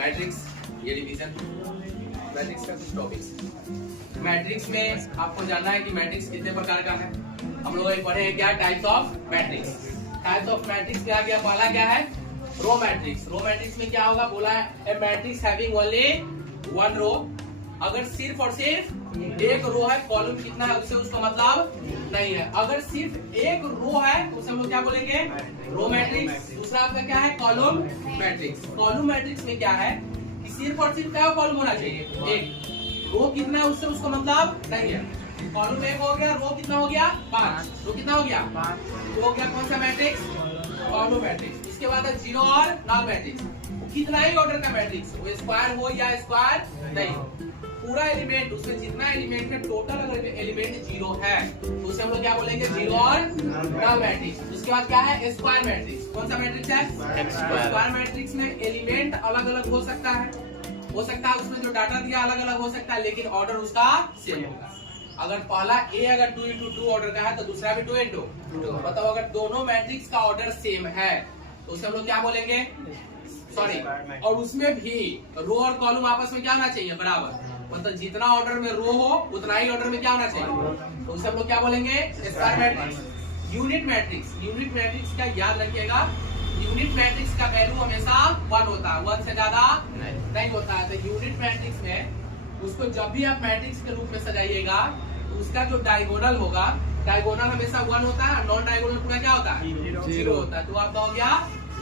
Matrix, ये division matrix का कुछ टॉपिक्स। मैट्रिक्स में आपको जानना है कि मैट्रिक्स कितने प्रकार का है। हम लोग अभी पढ़े हैं क्या, types of matrix. Types of matrix में आ गया, पहला क्या है, रो मैट्रिक्स। रो मैट्रिक्स में क्या होगा, बोला है ए matrix having only one row. अगर सिर्फ और सिर्फ एक रो है, कॉलम कितना है उससे उसका मतलब नहीं है। अगर सिर्फ एक रो है उसे हम लोग क्या बोलेंगे, रो मैट्रिक्स। दूसरा आपका क्या है, कॉलम मैट्रिक्स। कॉलम मैट्रिक्स में क्या है कि सिर्फ और सिर्फ क्या कॉलम होना चाहिए, एक। रो कितना है उससे उसका मतलब नहीं है। कॉलम एक हो गया, रो कितना हो गया, 5। रो कितना हो गया, 5। हो गया कौन सा मैट्रिक्स, कॉलम मैट्रिक्स। इसके बाद है जीरो और नल मैट्रिक्स। कितना ही ऑर्डर का मैट्रिक्स, वो स्क्वायर हो या स्क्वायर नहीं, पूरा एलिमेंट, उसमें जितना एलिमेंट है टोटल अगर एलिमेंट जीरो है तो उसे हम लोग क्या बोलेंगे, जीरो और नल मैट्रिक्स। उसके बाद क्या है, स्क्वायर मैट्रिक्स। कौन सा मैट्रिक्स है, स्क्वायर मैट्रिक्स में एलिमेंट अलग अलग हो सकता है, उसमें जो डाटा दिया अलग अलग हो सकता है, लेकिन ऑर्डर उसका सेम होगा। अगर पहला ए अगर 2 into 2 ऑर्डर का है तो दूसरा भी 2 into 2। मतलब अगर दोनों मैट्रिक्स का ऑर्डर सेम है तो उसे हम लोग क्या बोलेंगे, सॉरी, और उसमें भी रो और कॉलम आपस में क्या होना चाहिए, बराबर। मतलब जितना ऑर्डर में रो हो उतना ही ऑर्डर में क्या होना चाहिए, तो उसे हम लोग क्या बोलेंगे, square matrix. Unit matrix, unit matrix का याद रखिएगा, यूनिट मैट्रिक्स का वैल्यू हमेशा 1 होता है, 1 से ज्यादा नहीं होता है। तो यूनिट मैट्रिक्स में उसको जब भी आप मैट्रिक्स के रूप में सजाइएगा तो उसका जो डायगोनल होगा, डायगोनल हमेशा 1 होता है, नॉन डायगोनल पूरा क्या होता है, 0 होता है। तो आपका हो गया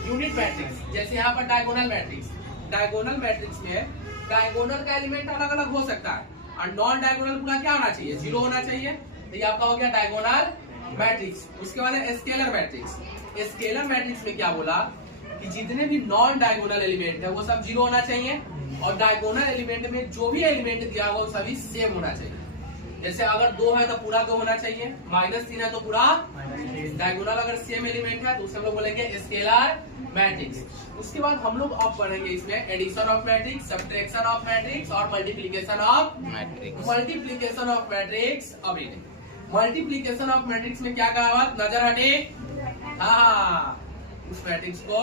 यूनिट मैट्रिक्स। जैसे यहाँ पर डायगोनल मैट्रिक्स, डायगोनल मैट्रिक्स में डायगोनल का एलिमेंट अलग अलग हो सकता है और नॉन डायगोनल पूरा क्या होना चाहिए, 0 होना चाहिए। तो ये आपका हो गया डायगोनल मैट्रिक्स। उसके बाद है स्केलर मैट्रिक्स। स्केलर मैट्रिक्स में क्या बोला कि जितने भी नॉन डायगोनल एलिमेंट है वो सब 0 होना चाहिए और डायगोनल एलिमेंट में जो भी एलिमेंट दिया हुआ वो सभी सेम होना चाहिए। जैसे अगर 2 है तो पूरा 2 होना चाहिए, -3 है तो पूरा। डायगोनल अगर सेम एलिमेंट है तो उसे हम लोग बोलेंगे स्केलर मैट्रिक्स। उसके बाद हम लोग अब पढ़ेंगे इसमें addition of matrix, subtraction of matrix और multiplication of matrix. Multiplication of matrix, अभी मल्टीप्लिकेशन ऑफ मैट्रिक्स में क्या कहा, नजर हटे, हाँ, उस मैट्रिक्स को